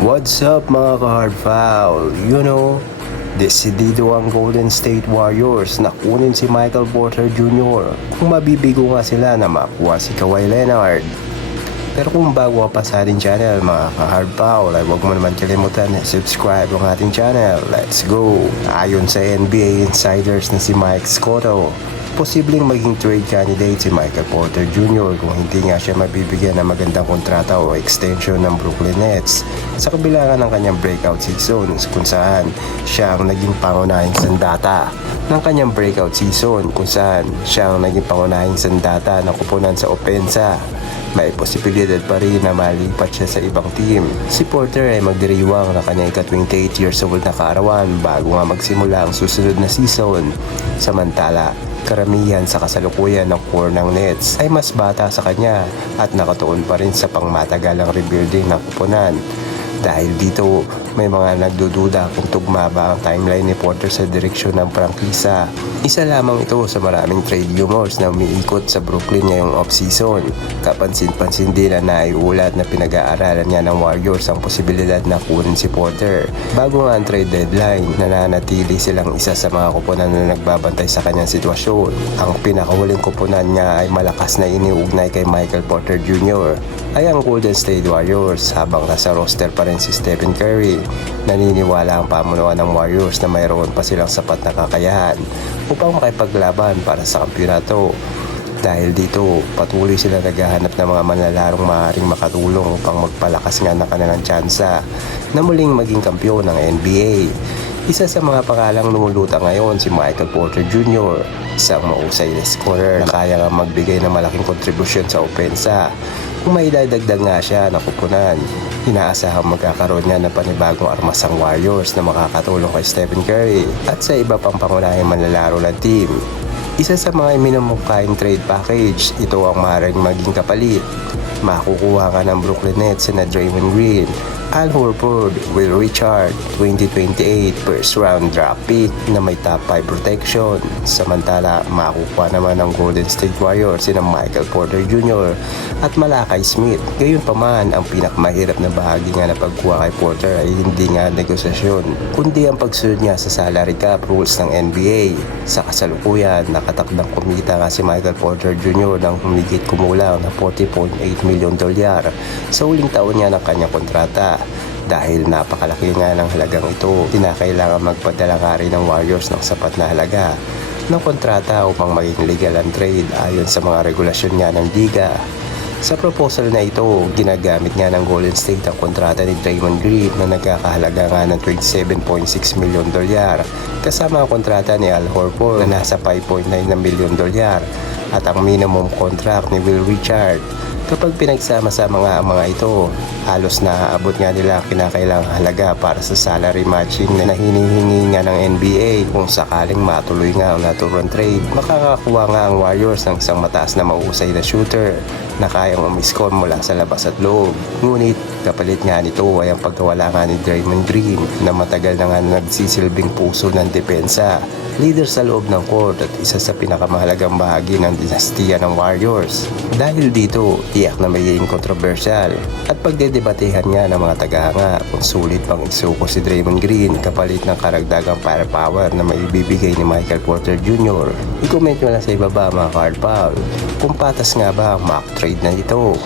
What's up mga ka-hard foul? You know, desidido ang Golden State Warriors na kunin si Michael Porter Jr. kung mabibigo nga sila na makuha si Kawhi Leonard. Pero kung bago ka pa sa ating channel mga ka-hard foul, ay huwag mo naman kalimutan na subscribe ang ating channel. Let's go! Ayon sa NBA insiders na si Mike Scotto, posibleng maging trade candidate si Michael Porter Jr. kung hindi nga siya mabibigyan ng magandang kontrata o extension ng Brooklyn Nets sa kabilangan ng kanyang breakout season kung saan siya ang naging pangunahing sandata ng kanyang breakout season kung saan siya ang naging pangunahing sandata ng kupunan sa opensa. May posibilidad pa rin na malipat siya sa ibang team. Si Porter ay magdiriwang na kanyang ika-28 years old na kaarawan bago nga magsimula ang susunod na season. Samantala, karamihan sa kasalukuyan ng core ng Nets ay mas bata sa kanya at nakatuon pa rin sa pangmatagalang rebuilding ng kupunan. Dahil dito, may mga nagdududa kung tugma ba ang timeline ni Porter sa direksyon ng prangkisa. Isa lamang ito sa maraming trade rumors na umiikot sa Brooklyn ngayong off-season. Kapansin-pansin din na naiulat na pinag-aaralan niya ng Warriors ang posibilidad na kunin si Porter. Bago nga ang trade deadline, nananatili silang isa sa mga kupunan na nagbabantay sa kanyang sitwasyon. Ang pinakahuling kupunan niya ay malakas na iniugnay kay Michael Porter Jr. ay ang Golden State Warriors habang nasa roster pa rin si Stephen Curry. Naniniwala ang pamunuan ng Warriors na mayroon pa silang sapat na kakayahan upang makipaglaban para sa kampyonato. Dahil dito, patuloy sila naghahanap ng mga manlalarong maaaring makatulong upang magpalakas nga ng kanilang tsansa na muling maging kampyon ng NBA. Isa sa mga pangalang lumulutang ngayon si Michael Porter Jr., isang mahusay na scorer na kaya nga magbigay ng malaking kontribusyon sa opensa. Kung may dadagdag nga siya na kupunan, inaasahang magkakaroon niya ng panibagong armas ang Warriors na makakatulong kay Stephen Curry at sa iba pang pangunahing manlalaro ng team. Isa sa mga minumukhaing trade package, ito ang maaaring maging kapalit. Makukuha ka ng Brooklyn Nets na Draymond Green, Al Horford, Will Richard, 2028 first round draft pick na may top 5 protection. Samantala, makukuha naman ng Golden State Warriors sina Michael Porter Jr. at Malachi Smith. Gayunpaman, ang pinakamahirap na bahagi nga na pagkuha kay Porter ay hindi nga negosasyon, kundi ang pagsunod niya sa salary cap rules ng NBA. Sa kasalukuyan, nakatakdang kumita nga si Michael Porter Jr. ng humigit kumulang na $40.8 million sa huling taon niya ng kanyang kontrata. Dahil napakalaki nga ng halagang ito, kinakailangan magpadala nga rin ng Warriors ng sapat na halaga ng kontrata upang maging legal ang trade ayon sa mga regulasyon nga ng liga. Sa proposal na ito, ginagamit nga ng Golden State ang kontrata ni Draymond Green na nagkakahalaga nga ng $27.6 million kasama ang kontrata ni Al Horford na nasa $5.9 million at ang minimum contract ni Will Richard. Kapag pinagsama-sama nga ang mga ito, halos naaabot nga nila ang kinakailangang halaga para sa salary matching na hinihingi nga ng NBA kung sakaling matuloy nga ang naturang trade. Makakakuha nga ang Warriors ng isang mataas na mahusay na shooter na kayang umiskor mula sa labas at loob. Ngunit kapalit nga nito ay ang pagkawala nga ni Draymond Green na matagal na nga nagsisilbing puso ng depensa, leader sa loob ng court at isa sa pinakamahalagang bahagi ng dinastiya ng Warriors. Dahil dito, tiyak na magiging kontrobersyal at pagdedebatehan nga ng mga tagahanga kung sulit pang isuko si Draymond Green kapalit ng karagdagang firepower na maibibigay ni Michael Porter Jr. I-comment nyo lang sa ibaba mga card foul kung patas nga ba ang mock trade na ito.